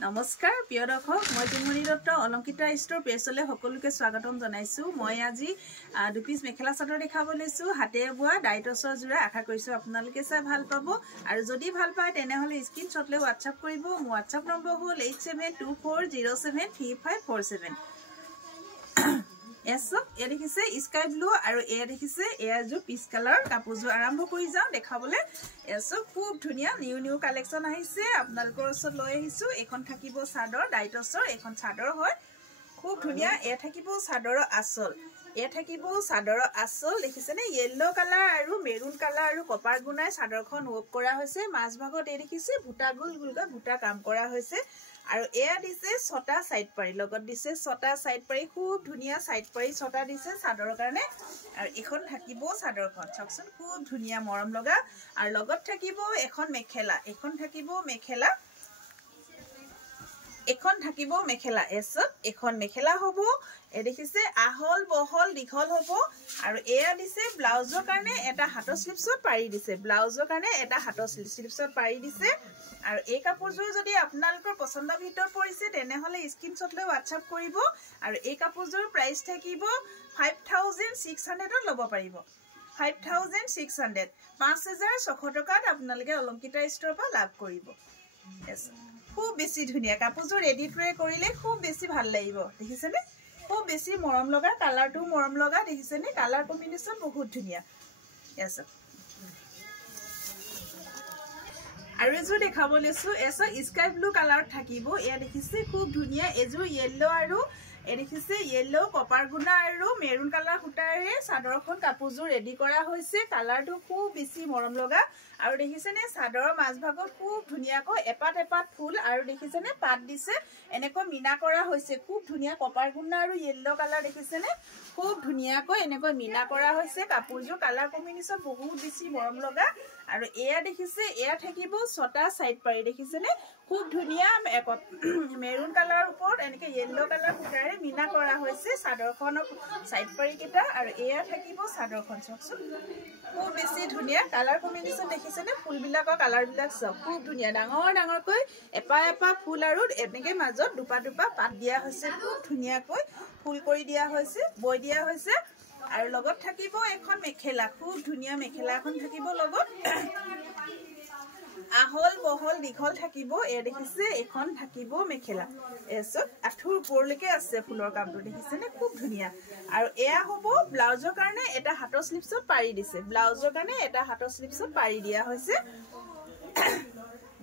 নমস্কাৰ প্ৰিয় দৰ্শক মই জুমনি দত্ত অলংকিতা ষ্ট'ৰ পেজলৈ সকলোকে স্বাগতম জনাইছো মই আজি দুপিস মেখেলা চাদৰ দেখাব লৈছো হাতে বোৱা ডাইটছৰ জোৰা আশা কৰিছো আপোনালোকে চাই ভাল পাব আৰু যদি ভাল পায় তেনেহলে স্ক্ৰিনশ্বট লৈ WhatsApp কৰিব মোৰ WhatsApp নম্বৰ হ'ল 8724073547 এসো এ দেখিছে স্কাই ব্লু আৰু এ দেখিছে এয়াজু পিচ কালাৰ কাপোৰজো আৰম্ভ কৰি যাও দেখাবলে এসো খুব ধুনিয়া নিউ কালেকচন আহিছে আপোনালোকৰ ওচৰত লৈ আহিছো এখন থাকিব চাদৰ ডাইটছৰ এখন চাদৰ হয় খুব ধুনিয়া এ থাকিব চাদৰৰ আচল এ থাকিব চাদৰৰ আচল দেখিছে নে ইয়েলো কালাৰ আৰু মেৰুন কালাৰ আৰু কপাৰ গুনাই চাদৰখন ওপ কৰা হৈছে মাছ ভাগত এ দেখিছে ভুটা গুলগুলকৈ ভুটা কাম কৰা হৈছে আৰু এয়া দিছে ছটা সাইড পাৰি লগত দিছে ছটা সাইড পাৰি খুব ধুনিয়া সাইড পাৰি ছটা দিছে চাদৰৰ কাৰণে আৰু এখন থাকিব চাদৰখন চকচোন খুব ধুনিয়া মৰম লগা আৰু লগত থাকিব এখন মেখেলা এখন থাকিব মেখেলা এছত এখন মেখেলা হ'ব এ দেখিছে আহল বহল দীঘল হ'ব আৰু এয়া দিছে ব্লাউজৰ কাৰণে এটা হাতৰ স্লিপছত পাৰি দিছে ব্লাউজৰ কাৰণে এটা হাতৰ স্লিপছত পাৰি দিছে আৰু এই কাপোৰজোৰ যদি আপোনালোকৰ পছন্দৰ ভিতৰত পৰিছে তেনেহলে স্ক্ৰিনশ্বট লৈ WhatsApp কৰিব আৰু এই কাপোৰজোৰ প্ৰাইস থাকিব 5600 ল'ব পাৰিব 5600 5600 টকাত আপোনালোকে অলংকিতা ষ্ট'ৰৰ পৰা লাভ কৰিব খুব বেছি ধুনিয়া কাপোৰজোৰ ৰেডি ট্ৰে কৰিলে খুব বেছি ভাল লাগিব দেখিছে নে খুব বেছি মৰম লগা কালাৰটো মৰম লগা দেখিছে নে কালাৰ কম্বিনেশন বহুত ধুনিয়া এসো আৰু এজো দেখাব লৈছো এসো স্কাই ব্লু কালাৰ থাকিব এয়া দেখিছে খুব ধুনিয়া এজো ইয়েলো আৰু এ দেখিছে ইয়েলো কপাৰ গুনা আৰু মেৰুন কালাৰ হুটাৰে চাদৰখন কাপোৰজোৰ ৰেডি কৰা হৈছে কালাৰটো খুব বেছি মৰম লগা আৰু দেখিছে নে চাদৰৰ মাছ ভাগত খুব ধুনিয়াকৈ এপাত ফুল আৰু দেখিছে নে পাত দিছে এনেকৈ মিনা কৰা হৈছে খুব ধুনিয়া কপাৰ গুনা আৰু ইয়েলো কালাৰ দেখিছে নে খুব ধুনিয়াকৈ এনেকৈ মিনা কৰা হৈছে কাপোৰজোৰ কালাৰ কম্বিনেশন বহুত বেছি মৰম লগা আৰু এয়া দেখিছে এয়া থাকিব ছটা সাইড পাৰি দেখিছে নে খুব ধুনিয়া মেৰুন কালাৰৰ ওপৰত এনেকৈ ইয়েলো কালাৰ ফুটাৰে মিনা কৰা হৈছে চাদৰখনৰ সাইড পাৰি কেটা আৰু এয়া থাকিব চাদৰখন চকচোন খুব বেছি ধুনিয়া কালাৰ কম্বিনেশন দেখিছে নে ফুলবিলাকৰ কালাৰ বিলাক সব খুব ধুনিয়া ডাঙৰকৈ এপা ফুল আৰু এনেকৈ মাজত দুপা পাত দিয়া হৈছে খুব ধুনিয়াকৈ ফুল কৰি দিয়া হৈছে বৈ দিয়া হৈছে আৰু লগত থাকিব এখন মেখেলা খুব ধুনিয়া মেখেলা এখন থাকিব লগত আহল বহল দীঘল থাকিব এ দেখিছে এখন থাকিব মেখেলা এসব আঠুৰ ওপৰলৈকে আছে ফুলৰ কামটো দেখিছে নে খুব ধুনিয়া আৰু এয়া হ'ব ব্লাউজৰ কাৰণে এটা হাতৰ স্লিপছত পাৰি দিছে ব্লাউজৰ কাৰণে এটা হাতৰ স্লিপছত পাৰি দিয়া হৈছে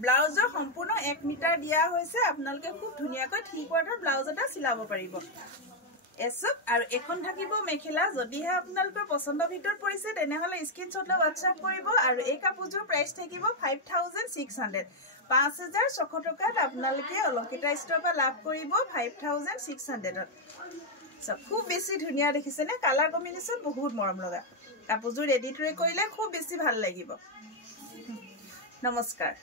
ব্লাউজৰ সম্পূৰ্ণ 1 মিটাৰ দিয়া হৈছে আপোনালোকে খুব ধুনিয়াকৈ 3 কোৱাৰ্টাৰ ব্লাউজ এটা চিলাব পাৰিব এসব আৰু এখন থাকিব মেখেলা যদিহে আপোনালোকৰ পছন্দৰ ভিতৰত পৰিছে তেনেহলে স্ক্ৰিনশ্বট লৈ WhatsApp কৰিব আৰু এই কাপোৰজোৰ প্ৰাইস থাকিব 5600 5600 টকাত আপোনালোকে অলংকিতা ষ্ট'ৰৰ পৰা লাভ কৰিব 5600 সব খুব বেছি ধুনিয়া দেখিছে নে কালাৰ কম্বিনেশন বহুত মৰম লগা কাপোৰজোৰ ৰেডি ট্ৰে কৰিলে খুব বেছি ভাল লাগিব নমস্কাৰ